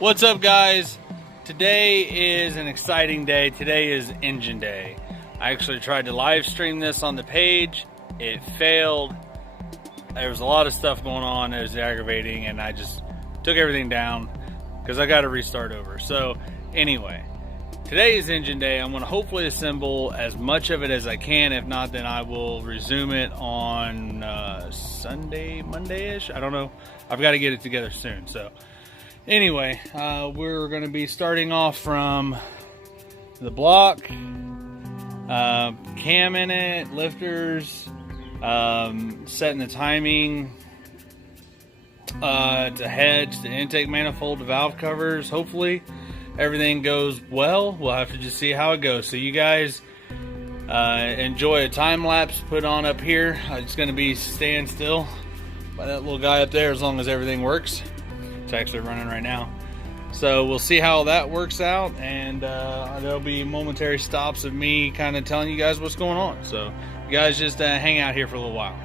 What's up, guys? Today is an exciting day. Today is engine day. I actually tried to live stream this on the page. It failed. There was a lot of stuff going on. It was aggravating, and I just took everything down because I got to restart over. So anyway, today is engine day. I'm going to hopefully assemble as much of it as I can. If not, then I will resume it on Sunday, Monday-ish. I don't know. I've got to get it together soon. So anyway, we're going to be starting off from the block, cam in it, lifters, setting the timing, to heads, the intake manifold, the valve covers. Hopefully everything goes well. We'll have to just see how it goes. So you guys enjoy a time lapse put on up here. It's going to be staying still by that little guy up there as long as everything works. It's actually running right now. So we'll see how that works out, and there'll be momentary stops of me kind of telling you guys what's going on. So you guys just hang out here for a little while.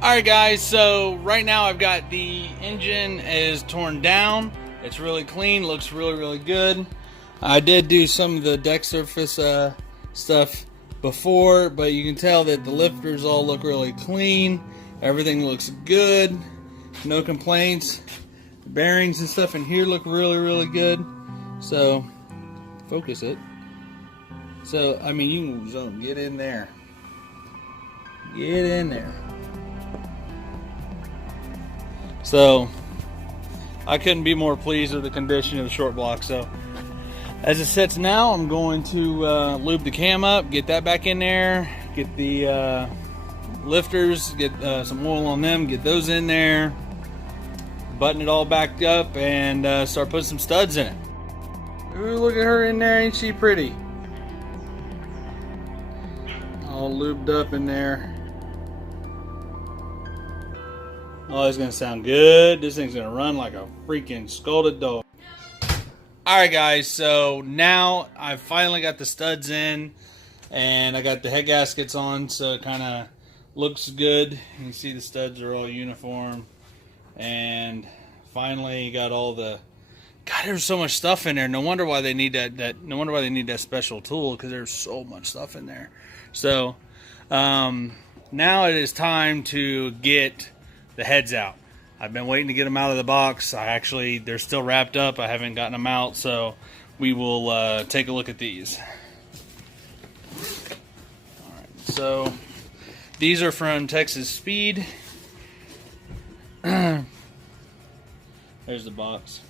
Alright guys, so right now I've got the engine is torn down. It's really clean, looks really good. I did do some of the deck surface stuff before, but you can tell that the lifters all look really clean. Everything looks good, no complaints. The bearings and stuff in here look really good. So focus it. So I mean, you can zone, get in there, get in there. So I couldn't be more pleased with the condition of the short block. So as it sits now, I'm going to lube the cam up, get that back in there, get the lifters, get some oil on them, get those in there, button it all back up, and start putting some studs in it. Ooh, look at her in there, ain't she pretty? All lubed up in there. Oh, it's gonna sound good. This thing's gonna run like a freaking scalded dog. Alright guys, so now I've finally got the studs in, and I got the head gaskets on, so it kind of looks good. You can see the studs are all uniform. And finally got all the, God, there's so much stuff in there. No wonder why they need no wonder why they need that special tool, because there's so much stuff in there. So now it is time to get the heads out. I've been waiting to get them out of the box. They're still wrapped up. I haven't gotten them out, so we will take a look at these. All right, so these are from Texas Speed. There's the box.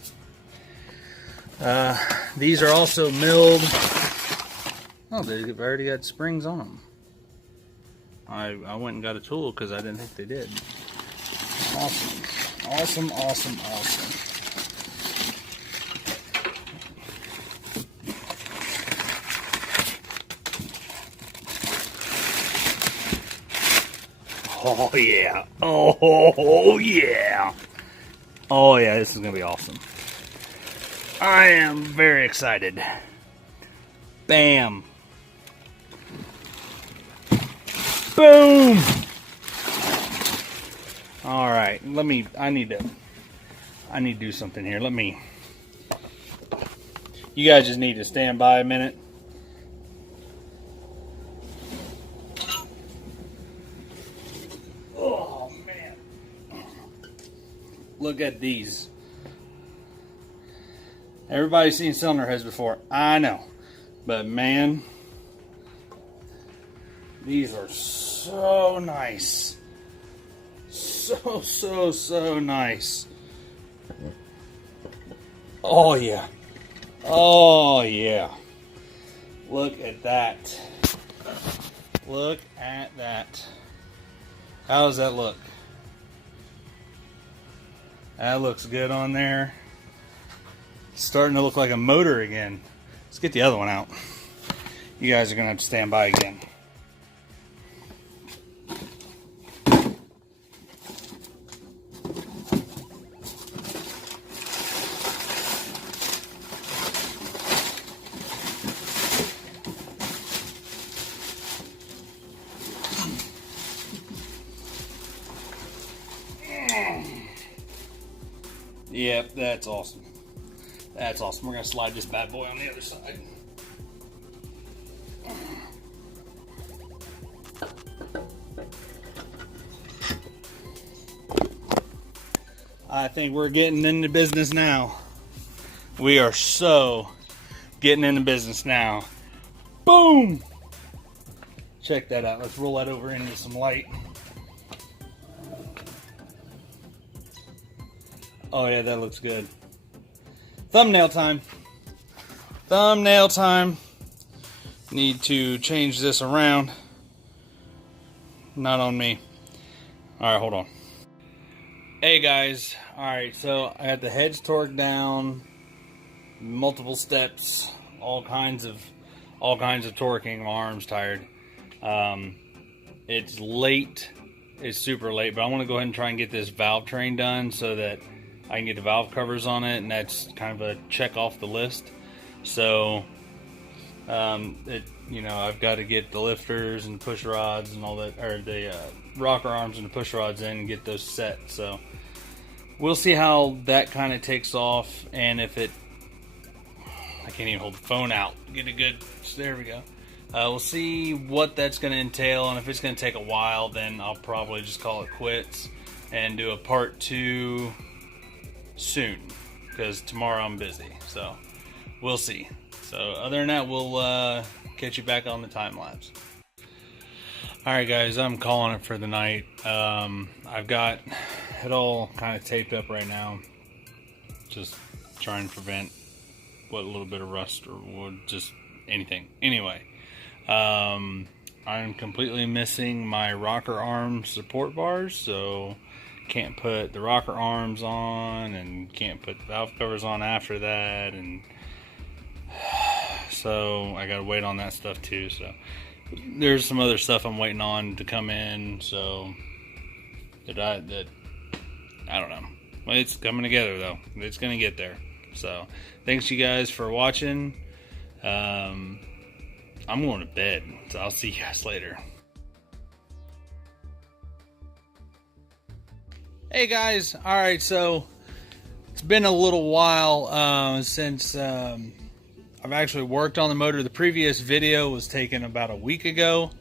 These are also milled. Oh, they've already got springs on them. I went and got a tool because I didn't think they did. Awesome. Oh yeah. Oh yeah. Oh yeah, this is gonna be awesome. I am very excited. Bam. Boom. All right, I need to do something here. You guys just need to stand by a minute. Oh man. Look at these. Everybody's seen cylinder heads before, I know. But man, these are so nice. So nice. Oh yeah. Oh yeah. Look at that. Look at that. How does that look? That looks good on there. It's starting to look like a motor again. Let's get the other one out. You guys are gonna have to stand by again. Yep, that's awesome. That's awesome. We're gonna slide this bad boy on the other side. I think we're getting into business now. We are so getting into business now. Boom! Check that out. Let's roll that over into some light. Oh yeah, that looks good. Thumbnail time. Thumbnail time. Need to change this around. Not on me. Alright, hold on. Hey guys. Alright, so I got the heads torqued down. Multiple steps. All kinds of torquing. My arm's tired. It's late. It's super late, but I want to go ahead and try and get this valve train done so that I can get the valve covers on it, and that's kind of a check off the list. So, I've got to get the lifters and push rods and all that, or the rocker arms and the push rods in and get those set. So, we'll see how that kind of takes off, and if it, I can't even hold the phone out. Get a good, there we go. We'll see what that's going to entail, and if it's going to take a while, then I'll probably just call it quits and do a part 2 soon, because tomorrow I'm busy, so we'll see. So other than that, we'll catch you back on the time lapse. Alright guys, I'm calling it for the night. I've got it all kind of taped up right now, just trying to prevent a little bit of rust or just anything. Anyway, I'm completely missing my rocker arm support bars, so can't put the rocker arms on and can't put the valve covers on after that, and so I gotta wait on that stuff too. So there's some other stuff I'm waiting on to come in, so that I don't know. Well, it's coming together though. It's gonna get there. So thanks you guys for watching. I'm going to bed, so I'll see you guys later. Hey guys, alright, so it's been a little while since I've actually worked on the motor. The previous video was taken about a week ago,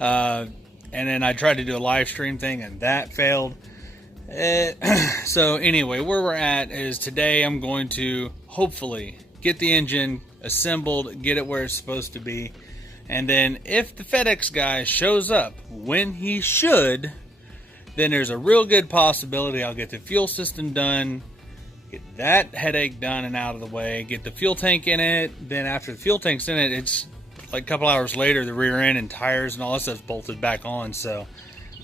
and then I tried to do a live stream thing and that failed. So anyway, where we're at is today I'm going to hopefully get the engine assembled, get it where it's supposed to be, and then if the FedEx guy shows up when he should, then there's a real good possibility I'll get the fuel system done, get that headache done and out of the way, get the fuel tank in it. Then after the fuel tank's in it, it's like a couple hours later, the rear end and tires and all that stuff's bolted back on. So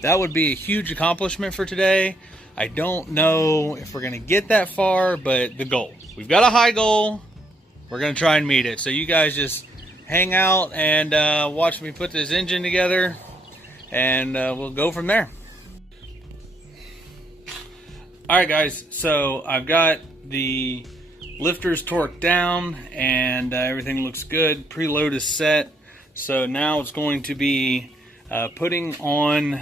that would be a huge accomplishment for today. I don't know if we're going to get that far, but the goal. We've got a high goal. We're going to try and meet it. So you guys just hang out and watch me put this engine together, and we'll go from there. Alright guys, so I've got the lifters torqued down and everything looks good. Preload is set. So now it's going to be putting on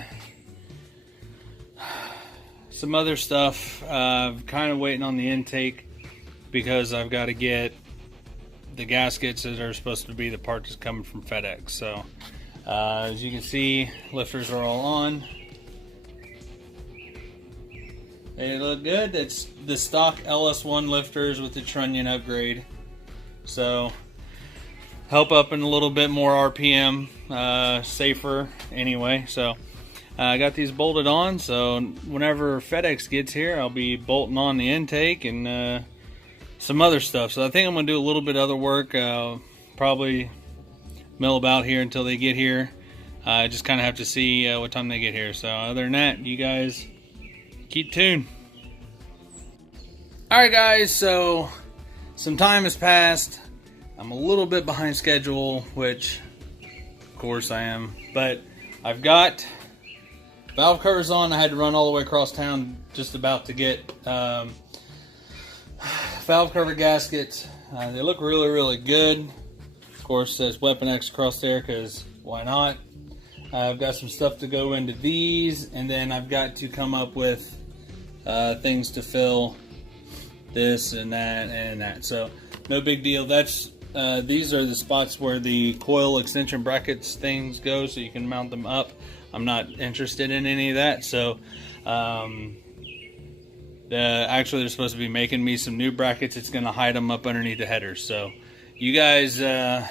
some other stuff. Kind of waiting on the intake because I've got to get the gaskets that are supposed to be the part that's coming from FedEx. So as you can see, lifters are all on. They look good. It's the stock LS1 lifters with the trunnion upgrade. So help up in a little bit more RPM, safer anyway. So I got these bolted on, so whenever FedEx gets here, I'll be bolting on the intake and some other stuff. So I think I'm going to do a little bit of other work, probably mill about here until they get here. I just kind of have to see what time they get here. So other than that, you guys keep tuned. Alright guys, so some time has passed. I'm a little bit behind schedule, which of course I am, but I've got valve covers on. I had to run all the way across town just about to get valve cover gaskets. They look really good. Of course, says Weapon X across there because why not? I've got some stuff to go into these, and then I've got to come up with things to fill this and that and that. So no big deal. That's these are the spots where the coil extension brackets things go, so you can mount them up. I'm not interested in any of that. So actually they're supposed to be making me some new brackets. It's going to hide them up underneath the headers. So you guys, if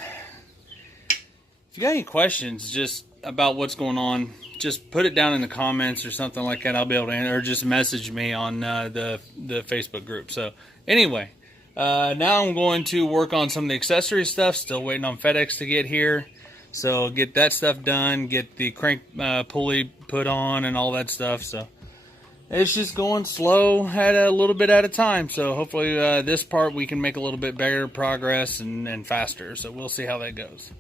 you got any questions just about what's going on, just put it down in the comments or something like that. I'll be able to answer, or just message me on the Facebook group. So anyway, now I'm going to work on some of the accessory stuff. Still waiting on FedEx to get here. So get that stuff done, get the crank pulley put on and all that stuff. So it's just going slow at a little bit at a time. So hopefully this part we can make a little bit better progress and faster. So we'll see how that goes.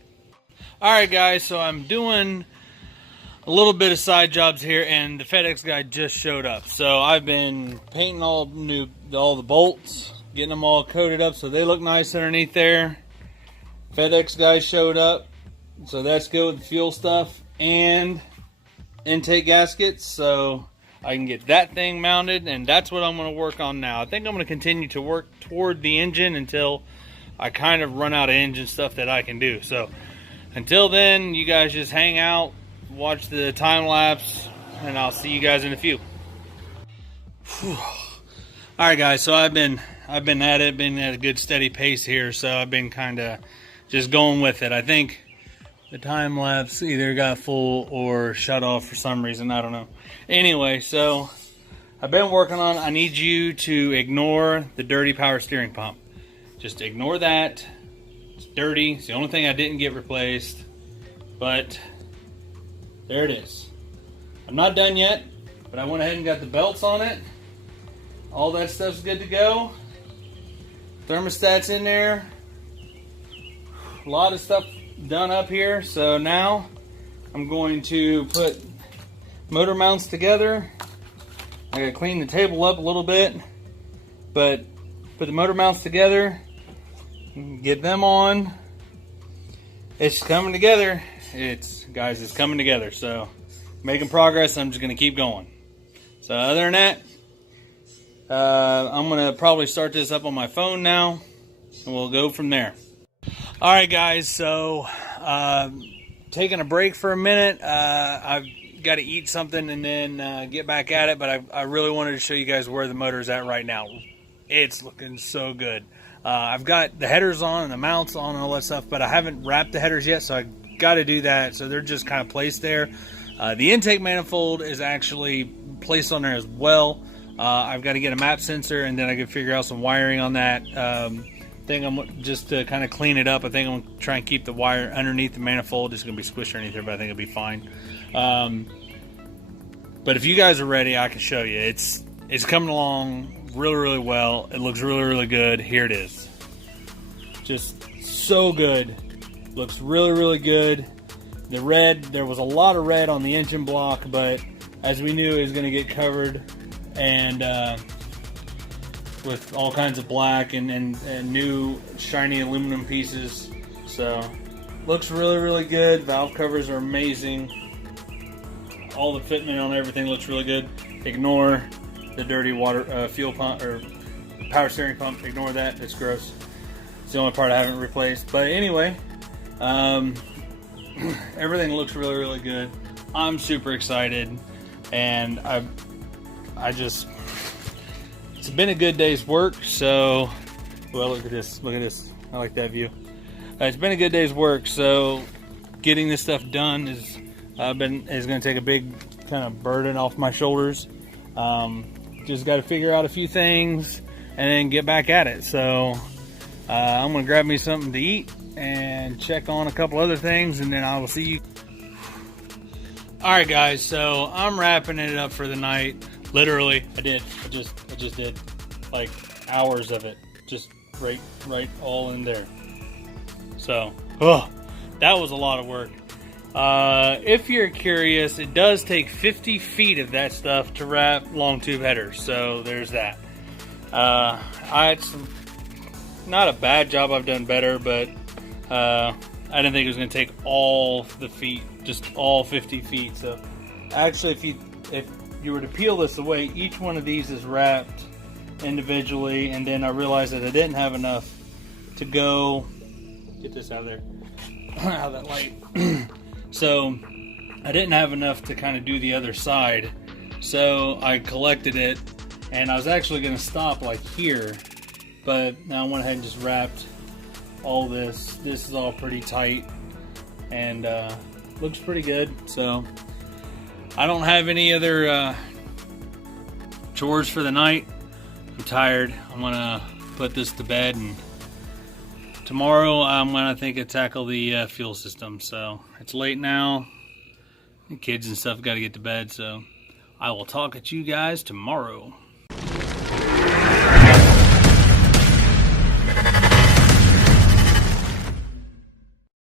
Alright guys, so I'm doing a little bit of side jobs here, and the FedEx guy just showed up. So I've been painting all the bolts, getting them all coated up so they look nice underneath there. FedEx guy showed up, so that's good with the fuel stuff and intake gaskets. So I can get that thing mounted, and that's what I'm going to work on now. I think I'm going to continue to work toward the engine until I kind of run out of engine stuff that I can do. So until then, you guys just hang out, watch the time lapse, and I'll see you guys in a few. Alright guys, so I've been at a good steady pace here, so I've been kind of just going with it. I think the time lapse either got full or shut off for some reason, I don't know. Anyway, so I've been working on, I need you to ignore the dirty power steering pump. Just ignore that. It's dirty. It's the only thing I didn't get replaced, but there it is. I'm not done yet, but I went ahead and got the belts on it. All that stuff's good to go. Thermostat's in there. A lot of stuff done up here. So now I'm going to put motor mounts together. I gotta clean the table up a little bit, but put the motor mounts together, get them on. It's coming together. It's coming together. So making progress. I'm just gonna keep going. So other than that, I'm gonna probably start this up on my phone now, and we'll go from there. All right, guys. So taking a break for a minute. I've got to eat something and then get back at it. But I really wanted to show you guys where the motor is at right now. It's looking so good. I've got the headers on and the mounts on and all that stuff, but I haven't wrapped the headers yet, so I got to do that. So they're just kind of placed there. The intake manifold is actually placed on there as well. I've got to get a map sensor, and then I can figure out some wiring on that. I'm just to kind of clean it up. I think I'm gonna try and keep the wire underneath the manifold. It's gonna be squished underneath there, but I think it'll be fine. But if you guys are ready, I can show you. It's coming along really well. It looks really good. Here it is. Just so good. Looks really good. The red, there was a lot of red on the engine block, but as we knew, it was gonna get covered and with all kinds of black and new shiny aluminum pieces. So looks really good. Valve covers are amazing. All the fitment on everything looks really good. Ignore the dirty water fuel pump or power steering pump. Ignore that. It's gross. It's the only part I haven't replaced. But anyway, everything looks really good. I'm super excited, and it's been a good day's work. So, well, look at this. I like that view. It's been a good day's work. So, getting this stuff done is going to take a big kind of burden off my shoulders. Just got to figure out a few things and then get back at it. So, I'm going to grab me something to eat and check on a couple other things, and then I will see you. All right, guys. So I'm wrapping it up for the night. Literally, I just did like hours of it, just right all in there. So, that was a lot of work. If you're curious, it does take 50 feet of that stuff to wrap long tube headers. So there's that. It's not a bad job. I've done better, but I didn't think it was going to take all the feet, just all 50 feet. So actually, if you were to peel this away, each one of these is wrapped individually, and then I realized that I didn't have enough to go get this out of there, out of that light. So I didn't have enough to kind of do the other side, so I collected it, and I was actually going to stop like here, but now I went ahead and just wrapped all this. This is all pretty tight and looks pretty good. So I don't have any other chores for the night. I'm tired. I'm gonna put this to bed, and tomorrow I'm gonna think of tackle the fuel system. So it's late now. The kids and stuff got to get to bed, so I will talk at you guys tomorrow.